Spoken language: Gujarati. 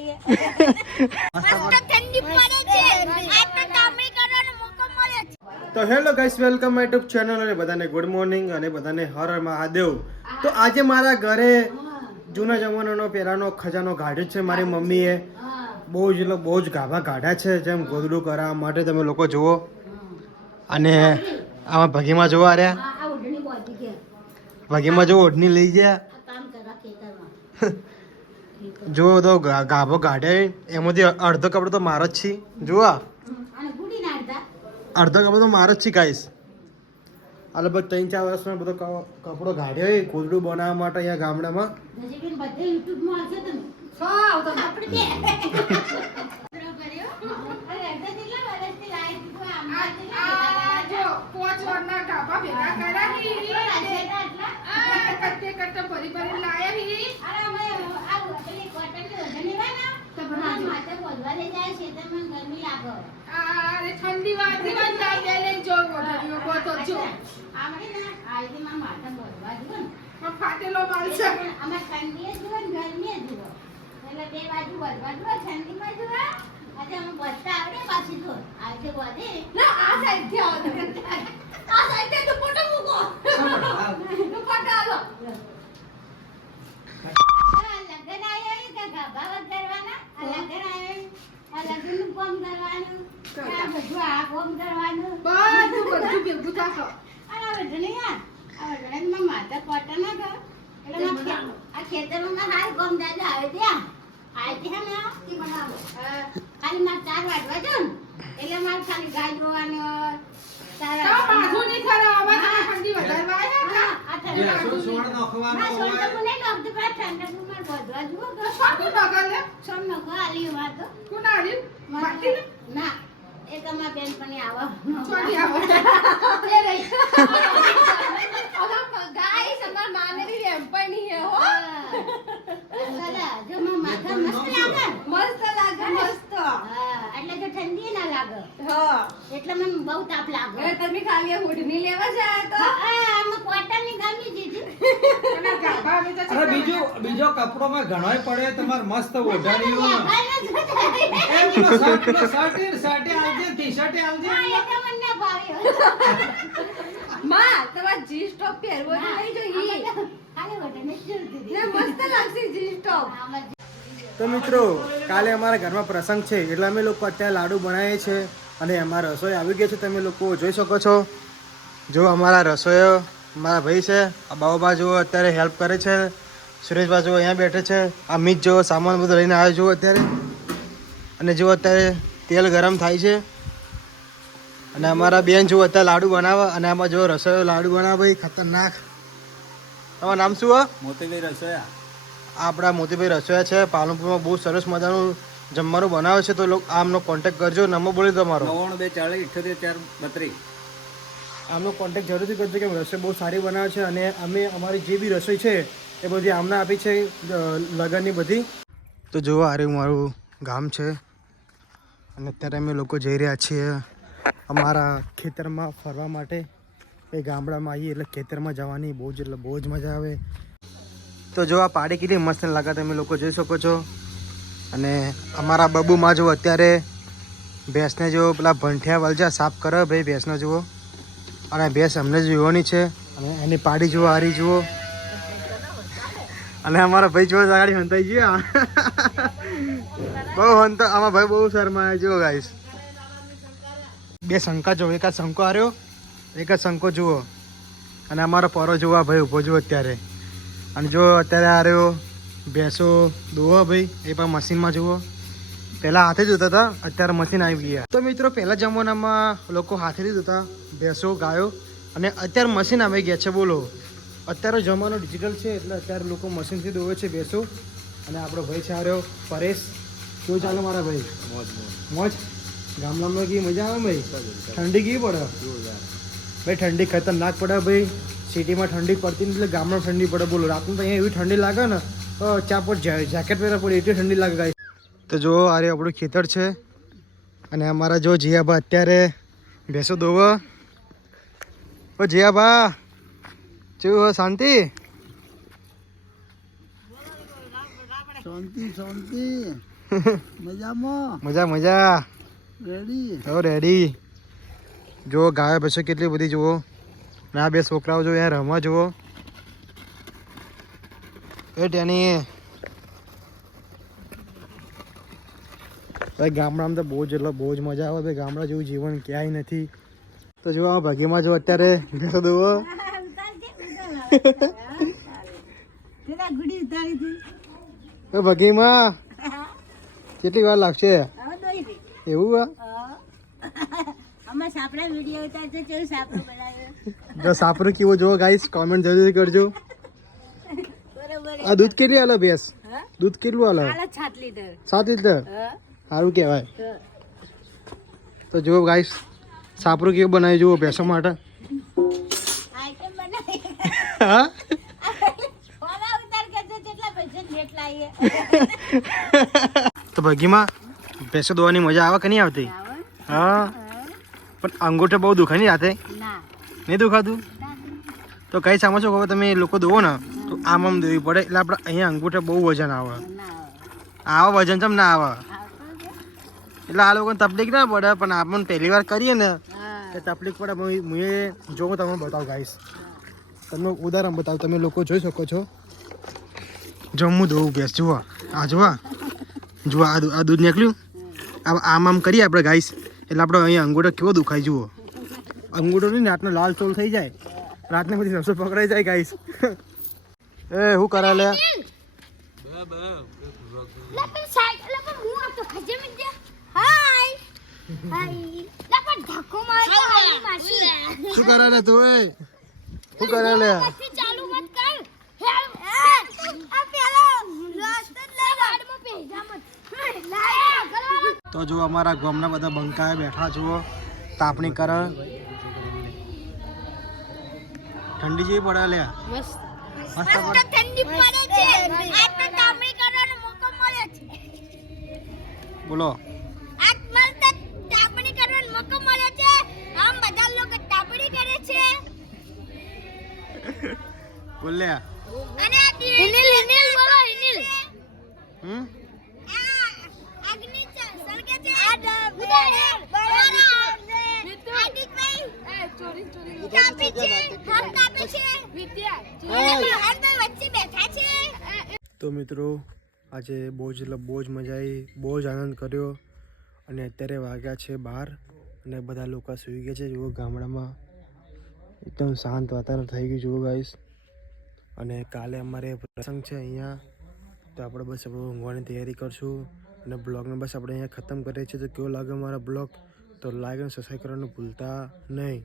આવીએ મસ્ત ઠંડી પડે છે આજ તો તામણી કરવાનો મોકો મળ્યો છે તો hello guys welcome my YouTube channel અને બધાને ગુડ મોર્નિંગ અને બધાને હર મહાદેવ. તો આજે મારા ઘરે જૂના જમાનાનો પહેરાનો ખજાનો કાઢ્યો છે મારી મમ્મીએ. બહુ જ એટલે બહુ જ ગાભા કાઢ્યા છે જેમ ગોદડું કરાવવા માટે તમે લોકો જુઓ. અને આમાં ભગીમાં જોવા રહ્યા. ભગીમાં જો ઓઢની લઈ ગયા આ કામ કરા ખેતરમાં જો તો ગા- ગાભો કાઢ્યા એમાંથી અડધો કપડો તો મારો જ છે જુઓ અને અડધો કપડો તો મારો જ છે ગાઈસ આ લગભગ ત્રણ ચાર વર્ષમાં બધો ક- કપડો કાઢ્યો હોય ગોદડું બનાવવા માટે અહીંયા ગામડામાં નજીકીને બધે યુટ્યુબમાં આ ઠંડી વાતી વાત ના બે લઈ જો ગોતો જો. આમણે ને આઈથી માં માથા બોલવા ને. પણ ફાટેલો માલ છે. એટલે ઠંડી જુઓ ને ગરમી જુઓ. એટલે બે બાજુ બોલવા જુઓ ઠંડીમાં જુઓ. આજે અમે બોલતા આવડે પાછી જો આજે બોલે. ના આ સાઈડથી આવો આ સાઈડથી દુપટ્ટો મૂકો. દુપટ્ટો આલો આ લગન આયો કે ગાભા વધારવાના આ લગન આયો આ લગનનું કામ કરવાનું આ બધું આ કામ કરવાનું બધું બધું ભેગું થાશે. આ વઢણી આ આ વઢણીમાં માથા કોટા ના કર એટલે માં આ ખેતરમાં હાલ કોમ દાદા આવે ત્યાં આવે ત્યાં ને ઈ બનાવો ખાલી મારે ચાર વાટવા જો એટલે મારે ખાલી ગાય જોવાનો તો પાછું નહીં થયું. આમાં તમે ઠંડી વધારવા આયા આ ઠંડા જે સોળ ના, સોળ તો હોય. હું નહીં નાખતી, પણ આ ઠંડકનું જુઓ તો. નગર લે. સોળ નાખો, આલી વાર તો. કોણ આલ્યું? મારે- વાટીને? ના, એક અમારા બેનપણી આવો. ચોરી આવે. એ રહી. અલા, જો મારા માથા મસ્ત લાગે. મસ્ત હા, એટલે તો ઠંડી ના લાગે. એટલે મને બહુ તાપ લાગે. હા, આમાં કોટનની ગમી દીધી અને ગાભા અમે તો અરે બીજો બીજો કપડો માં ઘણોય પડે તમાર મસ્ત? એમ પેલો શર્ટ શર્ટ આલજે ટી શર્ટે આલજે હા, એ તો મને ના ભાવ્યો. ખાલી જ જોઈતી હતી. તો મિત્રો કાલે અમારા ઘરમાં પ્રસંગ છે એટલે અમે લોકો અત્યારે લાડુ બનાવીએ છીએ અને અમારા રસોઈ આવી ગઈ છે તમે લોકો જોઈ શકો છો જો અમારા રસોઈયો મારા ભાઈ છે આ બાબા જુઓ અત્યારે હેલ્પ કરે છે સુરેશભાઈ જુઓ અહીંયા બેઠે છે અમિત જુઓ સામાન બધું લઈને આવ્યો જુઓ અત્યારે. અને જુઓ અત્યારે તેલ ગરમ થાય છે. અને અમારા બેન જુઓ અત્યારે લાડુ બનાવે અને આમાં જુઓ રસોઈયો લાડુ બનાવે ભાઈ ખતરનાક. તમારું નામ શું હો? મોતીભાઈ રસોયા. આપણા મોતીભાઈ રસોયા છે પાલનપુરમાં બહુ સરસ મજાનું જમવાનું બનાવે છે તો આમનો કોન્ટેક્ટ કરજો નંબર બોલી તમારો નવ્વાણું બે ચાલીસ ઇઠ્યોતેર ચાર બત્રીસ. આમનો કોન્ટેક્ટ જરૂરથી કરજો કે રસોઈ બહુ સારી બનાવે છે અને અમે અમારી જે બી રસોઈ છે એ બધી આમને આપી છે લગનની બધી. તો જુઓ આ મારું ગામ છે. અને અત્યારે અમે લોકો જઈ રહ્યા છીએ અમારા ખેતરમાં ફરવા માટે. એ ગામડામાં આવીએ એટલે ખેતરમાં જવાની બહુ જ, એટલે બહુ જ મજા આવે. તો જો આ પાડી કેટલી મસ્ત લાગે તમે લોકો જોઈ શકો છો. અને અમારા બબુમાં જો અત્યારે ભેંસને જો પેલા ભંઠિયા વલજા સાફ કરો ભાઈ, ભેંસને જુઓ. અને ભેંસ અમને જ જોવાની છે. અને એની પાડી જુઓ, હારી જુઓ. અને અમારા ભાઈ જોવા ગાડી હંતાઈ ગયા. બહુ હંતા, આમાં ભાઈ બહુ શરમાયા, જુઓ ગાઈસ બે શંકા જુઓ એકાદ શંકો હાર્યો એકાદ શંકો જુઓ. અને અમારો પરો આ ભાઈ ઊભો જુઓ અત્યારે. અને જો અત્યારે હાર્યો ભેંસો દોવો ભાઈ, એ પણ મશીનમાં જુઓ. પહેલાં હાથે જ હતા, અત્યારે મશીન આવી ગયા. તો મિત્રો, પહેલા જમાનામાં લોકો હાથેથી ધોતા ભેંસો ગાયો અને અત્યારે મશીન આવી ગયા છે બોલો. અત્યારે જમાનો ડિજિટલ છે એટલે અત્યારે લોકો મશીનથી દોવે છે ભેંસો. અને આપણો ભાઈ છે આર્યો પરેશ. કેવું ચાલે મારા ભાઈ? મોજ ગામડામાં કેવી મજા આવે ભાઈ? ઠંડી કેવી પડે? ભાઈ ઠંડી ખતરનાક પડે ભાઈ. સિટીમાં ઠંડી પડતી નથી એટલે ગામમાં ઠંડી પડે બોલો. રાતનું તો અહીંયા એવી ઠંડી લાગે ને તો ચા પર જેકેટ પહેરા પડે એટલી ઠંડી લાગે ગાય. તો જો આ રહ્યું આપણું ખેતર છે. અને અમારા જો જીયાબા અત્યારે ભેંસો દોવો. ઓ જીયાબા કેવું શાંતિ? શાંતિ શાંતિ. મજામાં? મજા મજા. રેડી હો રેડી જો ગાય બસો કેટલી બધી જુઓ. ને આ બે છોકરાઓ જો અહીંયા રમવા જુઓ. એ ટેની ભાઈ ગામડામાં તો બહુ જ એટલે બહુ જ મજા આવે. ભાઈ ગામડા જેવું જીવન ક્યાંય નથી. તો જો આ ભાગીમાં જો અત્યારે ઘર દોવો. ભગીમાં કેટલી વાર લાગશે? એવું જો સાપરું કેવો જોવો ગાઈસ કોમેન્ટ જરૂર કરજો. આ દૂધ કેટલી આલે ભેંસ? દૂધ કેટલું આલે? સાત લીટર. સાત લીટર? સારું કહેવાય. તો જુઓ ગાઈસ સાપરું કેવું બનાવી જુઓ ભેંસો માટે? હા? તો ભગીમાં ભેંસો દોવાની મજા આવે કે નહીં આવતી? હા? પણ અંગૂઠે બહુ દુખે નહીં રાતે? નહીં દુખાતું? તો કઈ સામો છો ખબર તમે લોકો દોવો ને તો આમ આમ દોવી પડે. એટલે આપણે અહીંયા અંગૂઠે બહુ વજન આવે. આવે વજન ચમ ના આવે? એટલે આ લોકોને તકલીફ ના પડે પણ આપણને પહેલી વાર કરીએ ને હા. કે તકલીફ પડે. હું જો હું તમને બતાવું ગાઈશ તમને ઉદાહરણ બતાવું તમે લોકો જોઈ શકો છો. જો હું દોવું ગેસ જુઓ. આ જુઓ. જુઓ આ દૂ- આ દૂધ નીકળ્યું. આ આમ આમ કરીએ આપણે ગાઈશ એટલે આપણે અહીંયા અંગૂઠો કેવો દુખાય જુઓ. અંગૂઠો નહીં રાતનો લાલ ચોલ થઈ જાય. રાતને બધી રસો પકડાઈ જાય ગાઈશ એ હું કરે લે લે પણ સાઈડ લે પણ હું આ તો ખજે મિલ જા હાય હાય લે પણ ધક્કો મારે તો હાલી માસી શું કરે લે તું એ? શું કરે લે? ચાલુ મત કર. તો જો અમારા ગામના બધા બંકાએ બેઠા જુઓ તાપણી કર. ઠંડી જેવી પડે લે. મસ્ત. મસ્ત ઠંડી પડે છે. આ તો તાપણી કરવાનો મોકો મળ્યો છે. બોલો. બોલ લે અને ઇનિલ ઇનિલ બોલો ઇનિલ. હમ? અગ્નિ સળગે છે. આ તો મિત્રો આજે બહુ જ એટલે બહુ જ મજા આવી બહુ જ આનંદ કર્યો અને અત્યારે વાગ્યા છે બહાર અને બધા લોકો સૂઈ ગયા છે. જુઓ ગામડામાં. એકદમ શાંત વાતાવરણ થઈ ગયું જુઓ ગાઈસ અને કાલે અમારે પ્રસંગ છે અહીંયા. તો આપણે બસ આપણે ઊંઘવાની તૈયારી કરશું. અને બ્લોગને બસ આપણે અહીંયા ખતમ કરીએ છીએ. તો કેવો લાગે મારા બ્લોગ? તો લાઈક અને સબસ્ક્રાઈબ કરવાનું ભૂલતા નહીં.